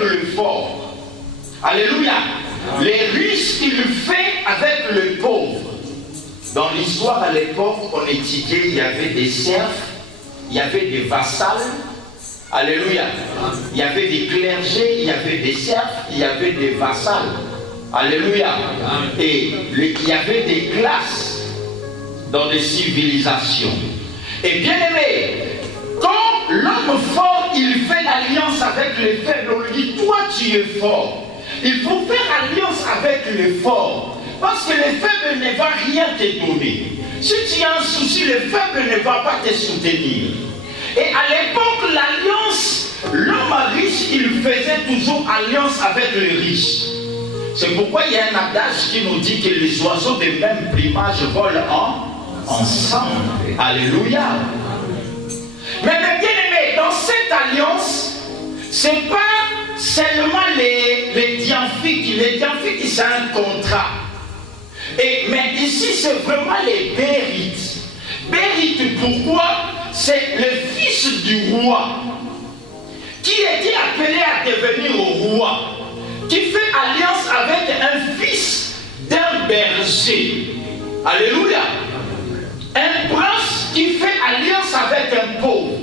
avec le fort. Alléluia. Les riches, il fait avec le pauvre. Dans l'histoire à l'époque, on étudiait, il y avait des serfs, il y avait des vassals. Alléluia. Il y avait des clergés, il y avait des serfs, il y avait des vassals. Alléluia. Et il y avait des classes dans les civilisations. Et bien aimé, quand l'homme fort, il fait l'alliance avec les faibles, on lui dit, toi tu es fort. Il faut faire alliance avec les forts. Parce que les faibles ne vont rien te donner. Si tu as un souci, les faibles ne vont pas te soutenir. Et à l'époque, l'alliance, l'homme riche, il faisait toujours alliance avec les riches. C'est pourquoi il y a un adage qui nous dit que les oiseaux de même plumage volent ensemble. Alléluia. Mais bien aimé, dans cette alliance, c'est pas seulement les diamphiques. Les diamphiques, c'est un contrat. Mais ici, c'est vraiment les bérites. Bérites, pourquoi? C'est le fils du roi qui était appelé à devenir roi, qui fait alliance avec un fils d'un berger. Alléluia. Un prince qui fait alliance avec un pauvre.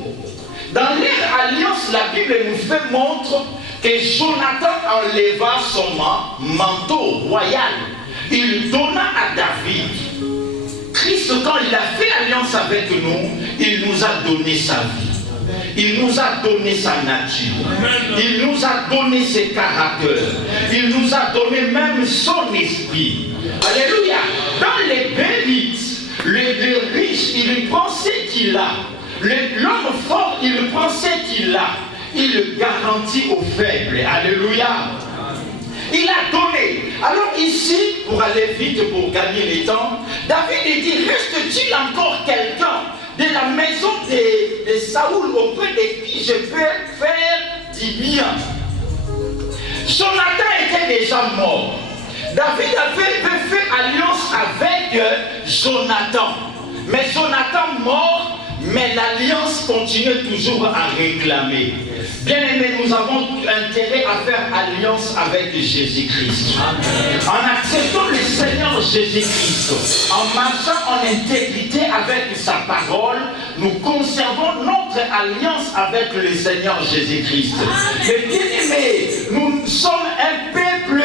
Dans leur alliance, la Bible nous fait montre que Jonathan enleva son manteau royal. Il donna à David. Christ, quand il a fait alliance avec nous, il nous a donné sa vie. Il nous a donné sa nature. Il nous a donné ses caractères. Il nous a donné même son esprit. Alléluia. Dans les bérites, le riche, il prend ce qu'il a. L'homme fort, il prend ce qu'il a. Il le garantit aux faibles. Alléluia. Il a donné. Alors ici, pour aller vite, pour gagner le temps, David dit, reste-t-il encore quelqu'un de la maison de Saoul auprès de qui je peux faire du bien? Jonathan était déjà mort. David avait fait alliance avec Jonathan. Mais Jonathan mort, mais l'alliance continue toujours à réclamer. Bien aimé, nous avons intérêt à faire alliance avec Jésus-Christ. En acceptant le Seigneur Jésus-Christ, en marchant en intégrité avec sa parole, nous conservons notre alliance avec le Seigneur Jésus-Christ. Mais bien aimé, nous sommes un peuple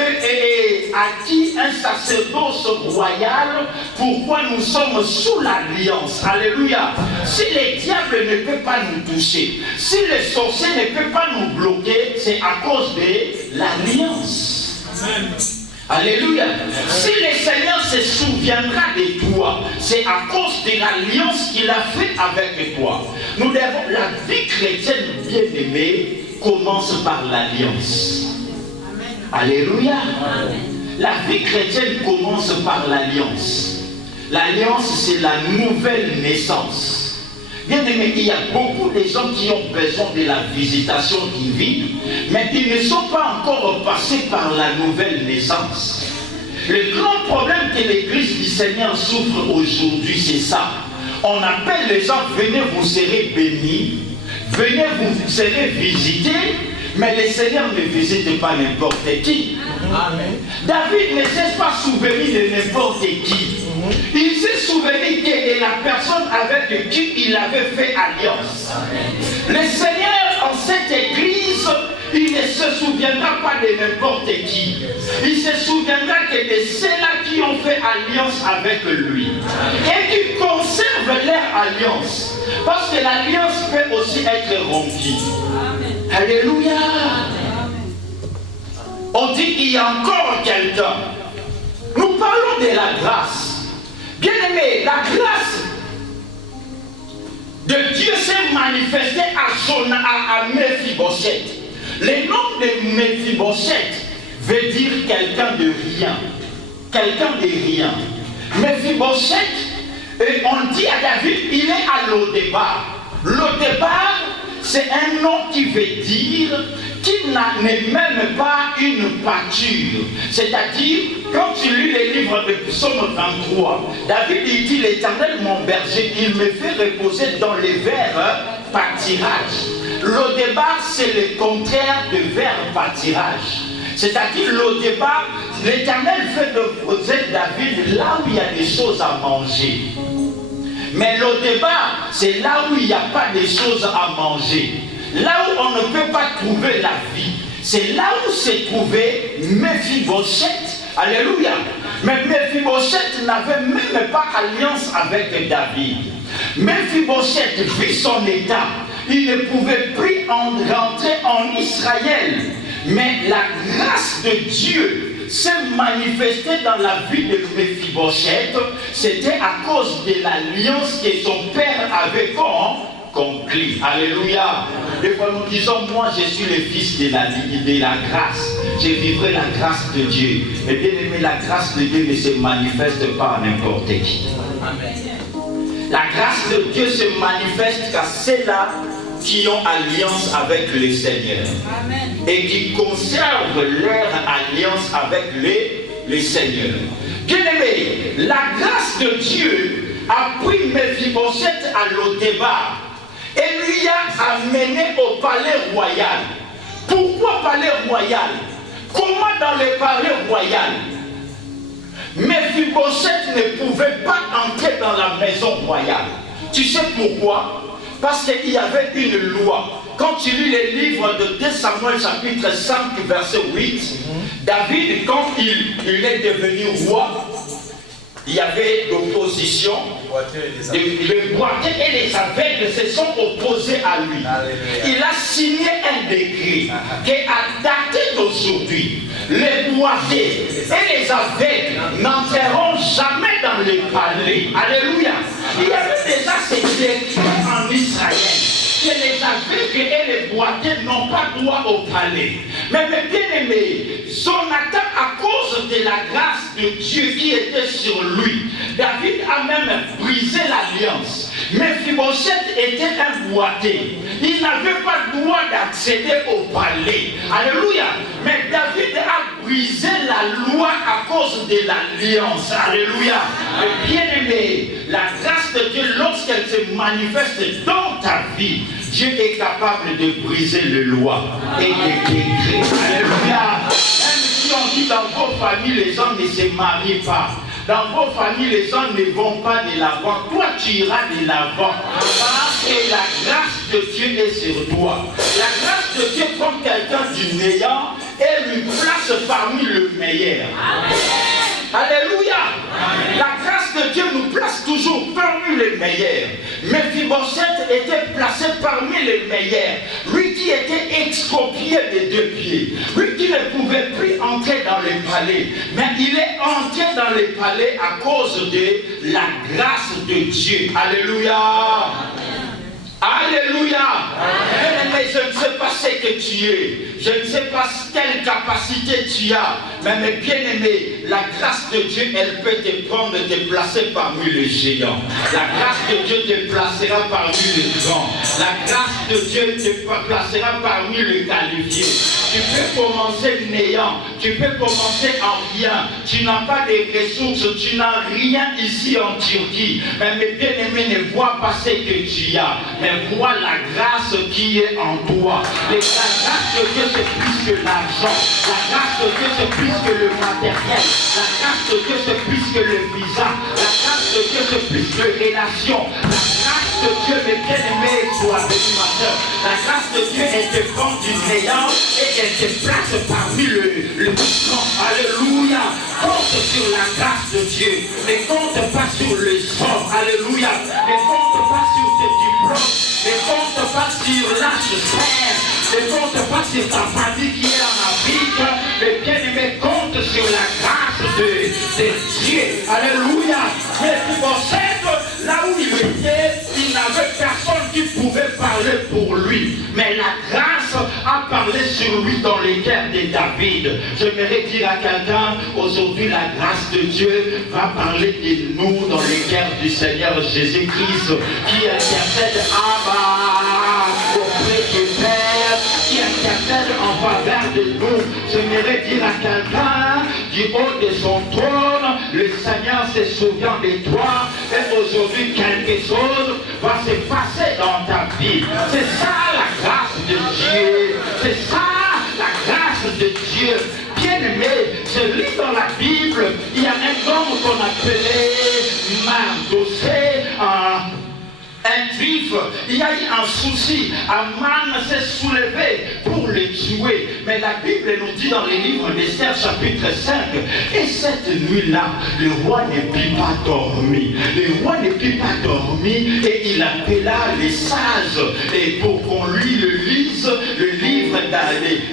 acquis, un sacerdoce royal. Pourquoi nous sommes sous l'alliance? Alléluia. Si les diables ne peuvent pas nous toucher, si les sorciers ne peuvent pas nous bloquer, c'est à cause de l'alliance. Alléluia. Si le Seigneur se souviendra de toi, c'est à cause de l'alliance qu'il a faite avec toi. Nous devons, la vie chrétienne bien-aimée commence par l'alliance. Alléluia. La vie chrétienne commence par l'alliance. L'alliance, c'est la nouvelle naissance. Bien aimé, il y a beaucoup de gens qui ont besoin de la visitation divine, mais qui ne sont pas encore passés par la nouvelle naissance. Le grand problème que l'Église du Seigneur souffre aujourd'hui, c'est ça. On appelle les gens, venez, vous serez bénis, venez, vous serez visités, mais le Seigneur ne visite pas n'importe qui. Amen. David ne s'est pas souvenu de n'importe qui. Il s'est souvenu de la personne avec qui il avait fait alliance. Le Seigneur, en cette église, il ne se souviendra pas de n'importe qui. Il se souviendra que de ceux-là qui ont fait alliance avec lui. Et qui conservent leur alliance. Parce que l'alliance peut aussi être rompue. Alléluia. On dit qu'il y a encore quelqu'un. Nous parlons de la grâce. Bien aimé, la grâce de Dieu s'est manifestée à Mephibosheth. Le nom de Mephibosheth veut dire quelqu'un de rien. Quelqu'un de rien. Mephibosheth, on dit à David, il est à Lodébar. Lodébar, c'est un nom qui veut dire qui n'est même pas une pâture. C'est-à-dire, quand tu lis les livres de Psaume 33, David dit, l'Éternel mon berger, il me fait reposer dans les verts pâtirages. Lo-débar, c'est le contraire de verbe pâturage. C'est-à-dire, lo-débar, l'Éternel fait poser David là où il y a des choses à manger. Mais lo-débar, c'est là où il n'y a pas de choses à manger. Là où on ne peut pas trouver la vie. C'est là où s'est trouvé Méphibosheth. Alléluia. Mais Méphibosheth n'avait même pas alliance avec David. Méphibosheth vit son état. Il ne pouvait plus rentrer en Israël. Mais la grâce de Dieu s'est manifestée dans la vie de Méphibosheth. C'était à cause de l'alliance que son père avait conclu. Alléluia. Des fois nous disons, moi je suis le fils de la grâce. Je vivrai la grâce de Dieu. Mais bien aimé, la grâce de Dieu ne se manifeste pas à n'importe qui. La grâce de Dieu se manifeste qu'à ceux-là qui ont alliance avec le Seigneur. Amen. Et qui conservent leur alliance avec le Seigneur. Bien aimé, la grâce de Dieu a pris Méphibosheth à Lo-débar et lui a amené au palais royal. Pourquoi palais royal? Comment dans le palais royal Méphibosheth ne pouvait pas entrer dans la maison royale? Tu sais pourquoi? Parce qu'il y avait une loi. Quand tu lis les livres de 2 Samuel chapitre 5 verset 8, David, quand il est devenu roi, il y avait l'opposition. Les boiteux et les aveugles se sont opposés à lui. Il a signé un décret qu'à dater d'aujourd'hui, les boiteux et les aveugles n'entreront jamais dans les palais. Alléluia. Il y avait déjà ces décrets en Israël que les aveugles et les boiteux n'ont pas droit au palais. Mais bien aimé, Jonathan, à cause de la grâce de Dieu qui était sur lui, David a même brisé l'alliance. Méphibosheth était un boiteux. Il n'avait pas le droit d'accéder au palais. Alléluia. Mais David a brisé la loi à cause de l'alliance. Alléluia. Mais bien aimé, la grâce de Dieu, lorsqu'elle se manifeste dans ta vie, Dieu est capable de briser les lois et de décrets. Alléluia. Même si on dit dans vos familles, les gens ne se marient pas. Dans vos familles, les gens ne vont pas de l'avant. Toi, tu iras de l'avant. Parce que la grâce de Dieu est sur toi. La grâce de Dieu prend quelqu'un du néant et lui place parmi le meilleur. Alléluia. La grâce de Dieu nous place toujours parmi les meilleurs. Méphibosheth était placé parmi les meilleurs. Lui qui était exproprié des deux pieds. Lui qui ne pouvait plus entrer dans les palais. Mais il est entré dans les palais à cause de la grâce de Dieu. Alléluia. Alléluia. Mais je ne sais pas ce que tu es. Je ne sais pas quelle capacité tu as. Mais bien aimé, la grâce de Dieu, elle peut te prendre et te placer parmi les géants. La grâce de Dieu te placera parmi les grands. La grâce de Dieu te placera parmi les qualifiés. Tu peux commencer néant. Tu peux commencer en rien. Tu n'as pas de ressources. Tu n'as rien ici en Turquie. Mais bien aimé, ne vois pas ce que tu as. Mais vois la grâce qui est en toi. La grâce de Dieu, c'est plus que l'argent. La grâce de Dieu, c'est plus que le matériel. La grâce de Dieu, c'est plus que le visa. La grâce de Dieu, c'est plus que les relations. La grâce de Dieu, mes bien-aimés, soit béni, ma soeur. La grâce de Dieu, elle te prend du néant et elle te place parmi le grand. Alléluia. Compte sur la grâce de Dieu. Ne compte pas sur les hommes. Alléluia. Ne compte pas sur tes diplômes. Ne compte pas sur l'âge frère. Ne compte pas sur ta famille qui est en Afrique. Mais bien aimé, compte sur la grâce de Dieu. Alléluia. Mais Méphibosheth, là où il était, il n'avait personne qui pouvait parler pour lui. Mais la grâce a parlé sur lui dans les cœurs de David. J'aimerais dire à quelqu'un, aujourd'hui la grâce de Dieu va parler de nous dans les cœurs du Seigneur Jésus-Christ qui intercède auprès du Père, qui intercède en faveur de nous. J'aimerais dire à quelqu'un, du haut de son trône, le Seigneur se souvient de toi et aujourd'hui quelque chose va se passer dans ta vie. C'est ça la grâce Dieu. Bien-aimé, je lis dans la Bible, il y a un homme qu'on appelait Mardochée, un juif, il y a eu un souci. Aman s'est soulevé pour le tuer. Mais la Bible nous dit dans les livres d'Esther chapitre 5, et cette nuit-là, le roi ne put pas dormir. Le roi ne put pas dormir et il appela les sages et pour qu'on lui le lise, le livre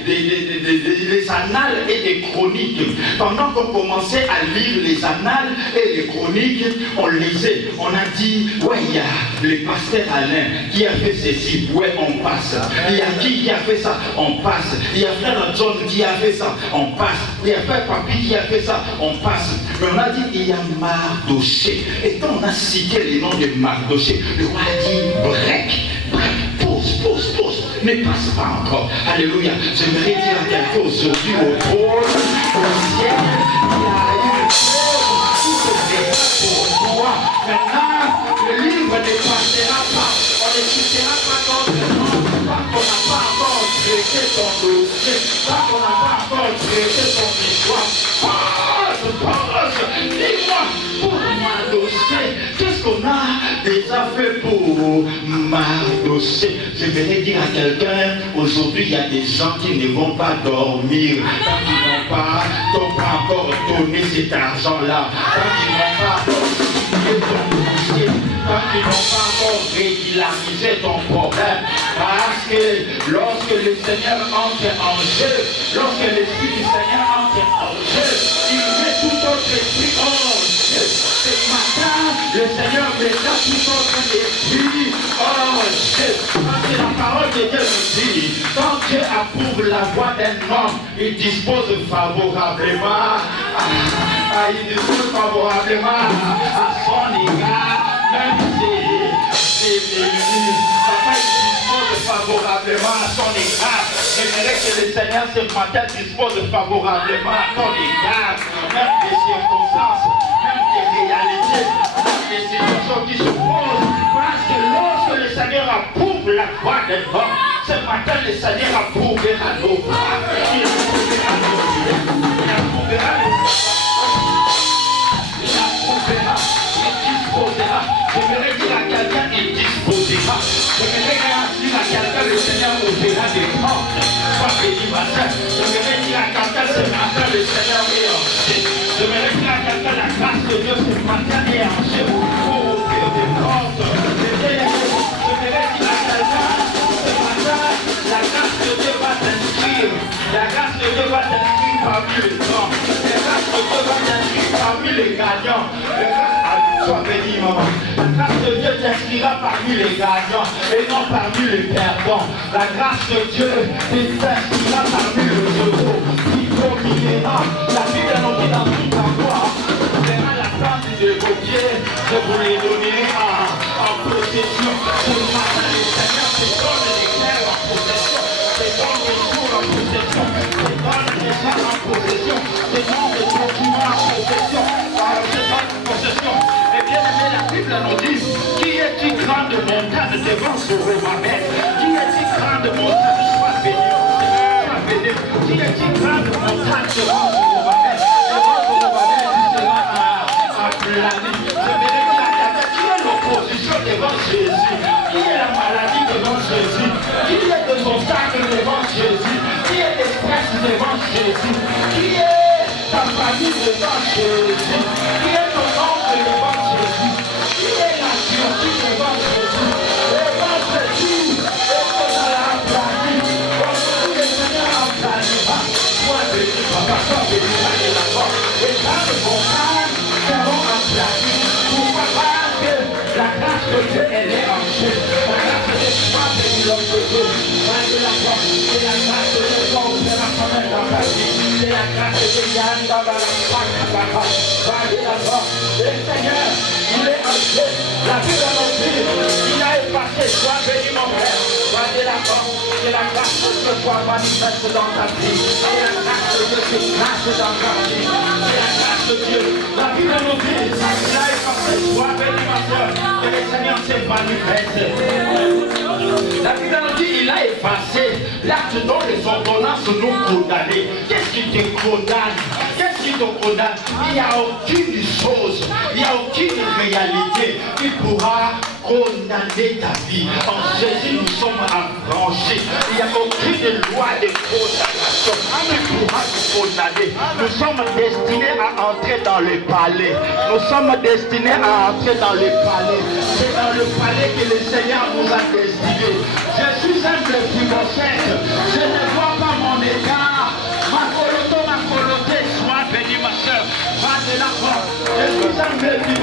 des annales et des chroniques. Pendant qu'on commençait à lire les annales et les chroniques, on lisait, on a dit, ouais, il y a le pasteur Alain qui a fait ceci, ouais, on passe. Il y a qui a fait ça, on passe. Il y a frère John qui a fait ça, on passe. Il y a frère Papi qui a fait ça, on passe. Mais on a dit, il y a Mardochée. Et quand on a cité les noms de Mardochée, le roi a dit, break, pause, ne passe pas encore. Alléluia. J'aimerais dire à quelqu'un aujourd'hui au trône, au ciel, il y a une chose qui se fait pour toi. Maintenant, le livre ne passera pas. On ne citera pas ton nom, tant qu'on n'a pas encore traité ton dossier, tant qu'on n'a pas encore traité ton histoire. Pause, dis-moi, pour Mardochée, qu'est-ce qu'on a déjà fait pour Mardochée? Je vais dire à quelqu'un, aujourd'hui il y a des gens qui ne vont pas dormir, tant qu'ils n'ont pas encore donné cet argent-là, tant qu'ils n'ont pas signé ton dossier, tant qu'ils n'ont pas encore régularisé ton problème. Parce que lorsque le Seigneur entre en jeu, lorsque l'Esprit du Seigneur entre en jeu, il met tout autre esprit hors jeu. Ce matin, le Seieur mettra tout autre esprit hors jeu. Parce que la parole de Dieu nous dit, quand Dieu approuve la voix d'un homme, il dispose favorablement il dispose favorablement à son égard, même si papa il dispose favorablement à son égard. J'aimerais que le Seigneur ce matin dispose favorablement à ton égard, même des circonstances, même des réalités, même des situations qui se posent. Parce que lorsque le Seigneur approuve la voix d'un homme, ce matin le Seigneur approuvera nos voix, il approuvera nos vies, il approuvera nos voix. J'aimerais dire à quelqu'un, il disposera. J'aimerais dire à quelqu'un, le Seigneur ouvrira des portes. Sois béni, ma soeur. J'aimerais dire à quelqu'un, ce matin, le Seigneur est en jeu. J'aimerais dire à quelqu'un, la grâce de Dieu ce matin est en jeu pour ouvrir des portes. J'aimerais dire à quelqu'un, ce matin, la grâce de Dieu va t'inscrire. La grâce de Dieu va t'inscrire parmi les grands. La grâce de Dieu va t'inscrire parmi les gagnants. Sois béni, maman. La grâce de Dieu t'inscrira parmi les gagnants et non parmi les perdants. La grâce de Dieu t'inscrira parmi les heureux qui dominera. La Bible nous dit dans tout en toi, on verra la plante de vos pieds, je vous les donnerai en possession. Ce matin, le Seigneur te donne des terres en possession, te donne des jours en possession, te donne des gens en possession, te donne des documents en possession. La Bible nous dit, qui est-il grande montagne devant ce Zorobabel? Qui est-il grande montagne? Sois béni, sois béni. Qui est-il grande montagne devant Zorobabel? Devant Zorobabel, il sera aplani. Je vais dire à quelqu'un, qui est l'opposition devant Jésus? Qui est la maladie devant Jésus? Qui est des obstacles devant Jésus? Qui est des stress devant Jésus? Qui est ta famille devant Jésus? Qui est ton oncle devant Jésus? Qui est la surprise devant Jésus? Devant Jésus, et qu'on a la planée. Aujourd'hui, le Seigneur a plané. Sois béni, papa, sois béni, allez là-bas. Et dans le bon âme, seront en plané. Pourquoi? Parce que la grâce de Dieu, elle est en jeu. La grâce de Dieu, sois béni, l'homme de Dieu. Allez là-bas. C'est la grâce de Dieu, qu'on opère en commun dans ta vie. C'est la grâce de Dieu, Yann, dans la là-bas. Allez là-bas. Le Seigneur, il est en jeu. La Bible nous dit, il a effacé. Sois béni, mon frère. Allez là-bas. Que la grâce de Dieu soit manifeste dans ta vie. Que la grâce de Dieu se place dans ta vie. Que la grâce de Dieu. La Bible nous dit, il a effacé. Sois béni, ma soeur. Que le Seigneur se manifeste. La Bible nous dit il a effacé l'acte dont les ordonnances nous condamnaient. Qu'est-ce qui te condamne? Qu'est-ce qui te condamne? Il n'y a aucune chose, il n'y a aucune réalité qui pourra condamner ta vie. En Jésus, nous sommes affranchis. Il n'y a aucune loi de condamnation qui pourra nous condamner. Nous sommes destinés à entrer dans le palais. Nous sommes destinés à entrer dans le palais. C'est dans le palais que le Seigneur nous a destinés. Je suis un blessé. Je ne vois pas mon écart. Ma coloté, sois béni, ma soeur. Va de la porte. Je suis un blessé.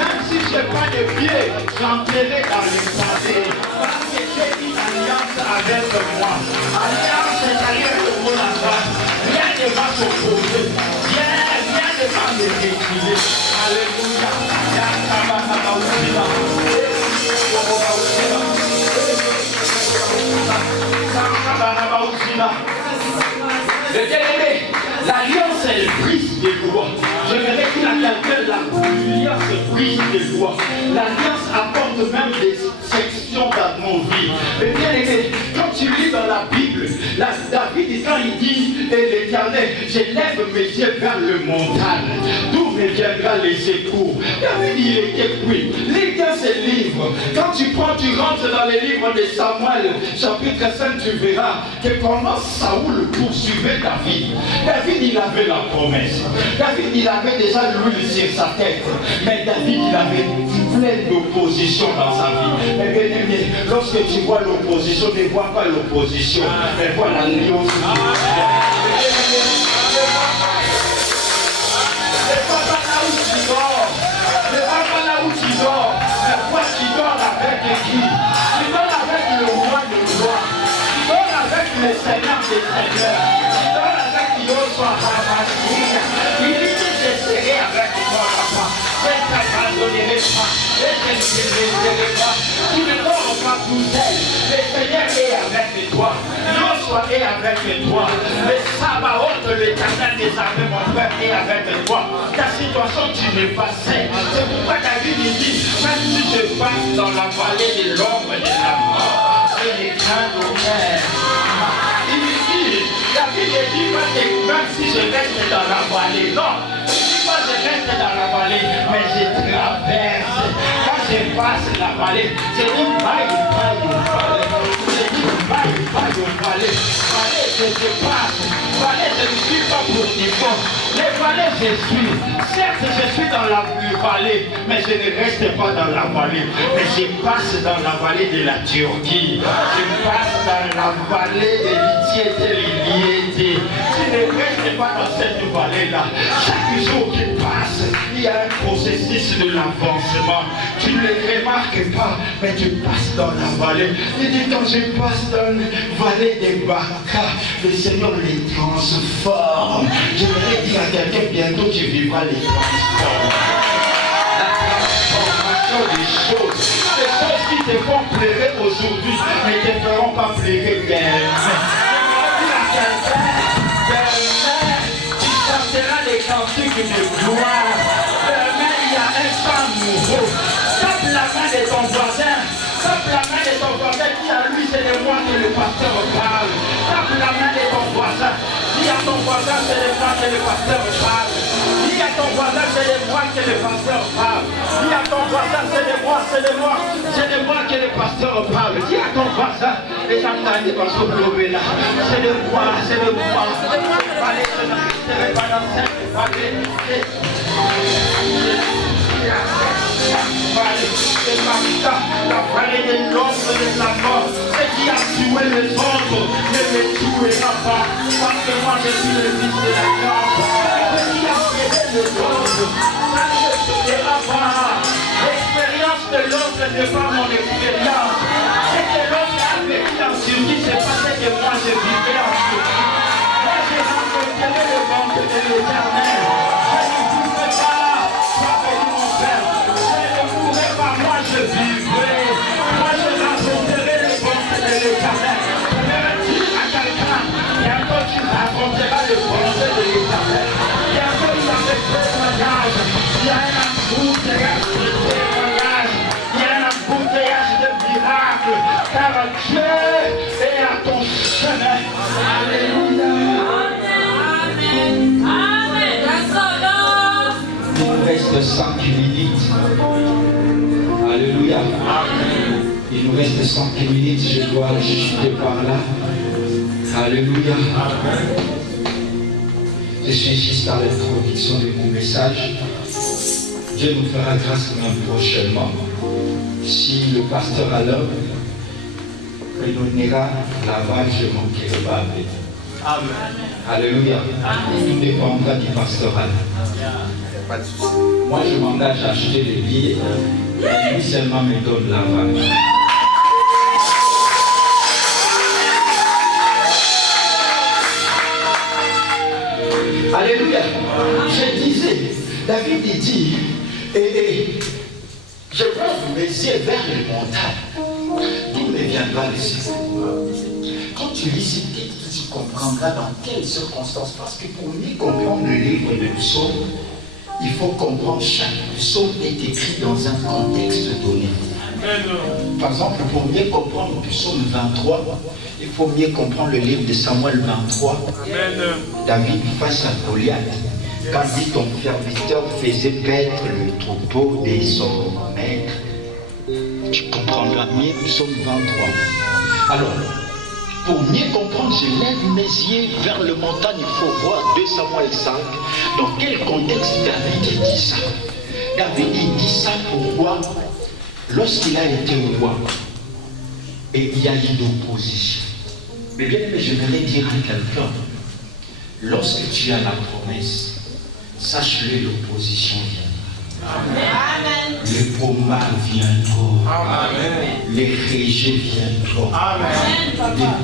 Même si je n'ai pas de pied, j'entrerai dans le palais. Parce que j'ai une alliance avec moi. Alliance, c'est-à-dire le mot la face. Rien ne va s'opposer. Rien ne va me détruire. Alléluia. Le bien-aimé, l'alliance elle brise des lois. Je verrai qu'il a quelqu'un l'alliance brise des lois. L'alliance apporte même des sections dans mon vie. Le bien-aimé, quand tu lis dans la Bible, David quand il dit l'Éternel, je lève mes yeux vers le montagne, d'où me viendra les secours. David il était pris. Lis dans ces livres. Quand tu rentres dans les livres de Samuel, chapitre 5, tu verras que pendant Saoul poursuivait David. David il avait la promesse. David il avait déjà l'huile sur sa tête. Mais David il avait plein d'opposition dans sa vie. Mais bien aimé, lorsque tu vois l'opposition, ne vois pas l'opposition, mais vois l'alliance. Ne vois pas là où tu dors. Ne vois pas là où tu dors. Mais vois tu dors avec qui? Tu dors avec le roi des rois. Tu dors avec le Seigneur des seigneurs. Tu dors avec Yoshua HaMashiach. Il dit que je serai avec toi, papa. Je ne t'abandonnerai pas. Et je ne te laisserai pas. Tu ne dors pas tout seul. Le Seigneur est avec toi. Yoshua est avec toi. Le Sabaoth, l'Éternel des armées, mon frère, est avec toi. Ta situation, tu n'es pas seul. C'est pourquoi David dit, même si je passe dans la vallée de l'ombre de la mort, je ne crains aucun. Il dit, David dit, même si je reste dans la vallée, non. Moi je reste dans la vallée, mais je traverse. Quand je passe la vallée, je dis bye au vallée. Je dis bye au vallée. Vallée, je passe. Vallée, je ne suis pas pour niveau. Les vallées, je suis. Certes, je suis dans la vallée, mais je ne reste pas dans la vallée. Mais je passe dans la vallée de la Turquie. Je passe dans la vallée de l'Iliété. Je ne reste pas dans cette vallée-là. Chaque jour qui passe, il y a un processus de l'avancement. Tu ne le remarques pas, mais tu passes dans la vallée. Il dit quand je passe dans la vallée des Baka, le Seigneur les transforme. Je voudrais dire à quelqu'un, bientôt tu vivras les transformes. La transformation des choses. Les choses qui te font pleurer aujourd'hui ne te feront pas pleurer demain. Je voudrais dire à quelqu'un, demain, tu chanteras les cantiques de gloire. Demain, il y a un chant nouveau. Tape la main de ton voisin. Tape la main de ton voisin. Dis à lui, c'est de moi que le pasteur parle. Tape la main de ton voisin. Dis à ton voisin, c'est de moi que le pasteur parle. Dis à ton voisin, c'est de moi que le pasteur parle. Dis à ton voisin, c'est de moi que le pasteur parle. Dis à ton voisin, les gens qui vont se lever là. C'est de moi. Allez, je ne resterai pas dans cette vallée. La vallée de l'ombre de la mort, ce qui a tué les autres ne me tuera pas, parce que moi je suis le fils de la grâce. Ce qui a tué les autres, ça ne me tuera pas. L'expérience de l'autre n'est pas mon expérience. Ce que l'autre a vécu en Turquie, c'est pas ce que moi je vivais en Turquie. Moi j'ai rencontré le ventre de l'Éternel. Je vivrai, moi je raconterai le bonté de l'Éternel. Je vais dire à quelqu'un, bientôt tu raconteras le bonté de l'Éternel. Bientôt il y a des témoignages, il y a un embouteillage de témoignages, il y a un embouteillage de miracles. Car 5 minutes. Alléluia. Il nous reste 5 minutes, je dois chuter par là. Alléluia. Je suis juste à l'introduction de mon message. Dieu nous fera grâce même prochainement. Si le pasteur Alain prédonnera Laval, je ne manquerai pas avec. Amen. Alléluia. Tout dépendra du pasteur Alain. Moi, je m'engage à acheter les billets. Et lui seulement me donne Laval. Alléluia. Je disais, David dit, je prends mes yeux vers les montagnes. D'où me viendra le secours? Quand tu lis ce texte, tu comprendras dans quelles circonstances. Parce que pour mieux comprendre le livre de psaumes, il faut comprendre chaque psaume est écrit dans un contexte donné. Par exemple, pour mieux comprendre le psaume 23, il faut mieux comprendre le livre de Samuel 23. David face à Goliath. Quand dit ton serviteur faisait paître le troupeau de son maître, tu comprendras mieux psaume 23. Alors, pour mieux comprendre, je lève mes yeux vers le montagne, il faut voir 2 Samuel 5. Dans quel contexte David dit ça? David dit ça pourquoi? Lorsqu'il a été roi, et il y a eu d'opposition. Mais bien aimé, je voudrais dire à quelqu'un, lorsque tu as la promesse, sache-le, l'opposition viendra. Amen. Les pommards viendront. Amen. Les rejets viendront. Amen.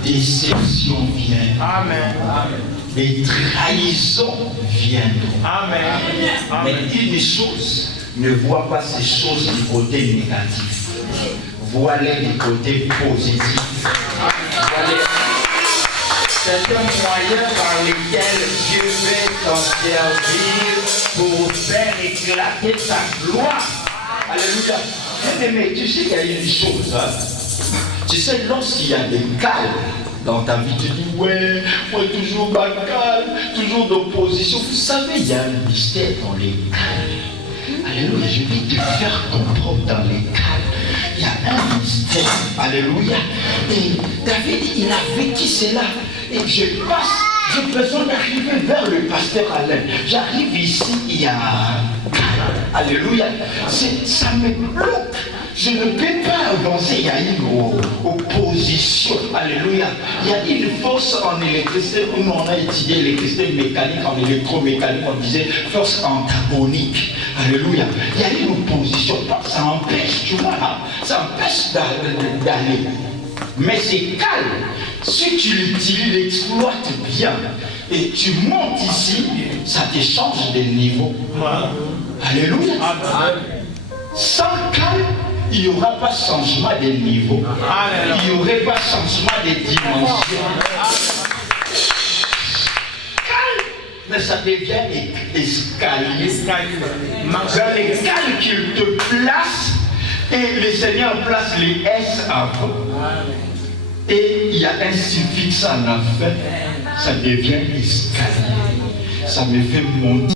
Les déceptions viendront. Amen. Les trahisons viendront. Amen. Mais une chose, ne vois pas ces choses du côté négatif. Vois-les du côté positif. C'est un moyen par lequel Dieu veut t'en servir pour faire éclater sa gloire. Alléluia. Mais tu sais qu'il y a une chose. Tu sais, lorsqu'il y a des calmes dans ta vie, tu dis, ouais, moi toujours pas calme, toujours d'opposition. Vous savez, il y a un mystère dans les calmes. Alléluia, je vais te faire comprendre dans les calmes. Il y a un mystère. Alléluia. Et David, il a vécu cela. Et j'ai besoin d'arriver vers le pasteur Alain. J'arrive ici, il y a un calme. Alléluia. Ça me bloque. Je ne peux pas avancer. Il y a une opposition. Alléluia. Il y a une force en électricité. Nous, on a étudié l'électricité mécanique, en électromécanique, on disait force antagonique. Alléluia. Il y a une opposition. Ça empêche, tu vois là. Ça empêche d'aller. Mais c'est calme. Si tu l'utilises, l'exploites bien et tu montes ici, ça te change de niveau. Alléluia. Sans calme, il n'y aura pas changement de niveau. Il n'y aurait pas changement de dimension. Calme, mais ça devient escalier. Dans les calmes qu'il te place, et le Seigneur place les S avant. Et il y a un suffixe en affaire, ça devient escalier. Ça me fait monter.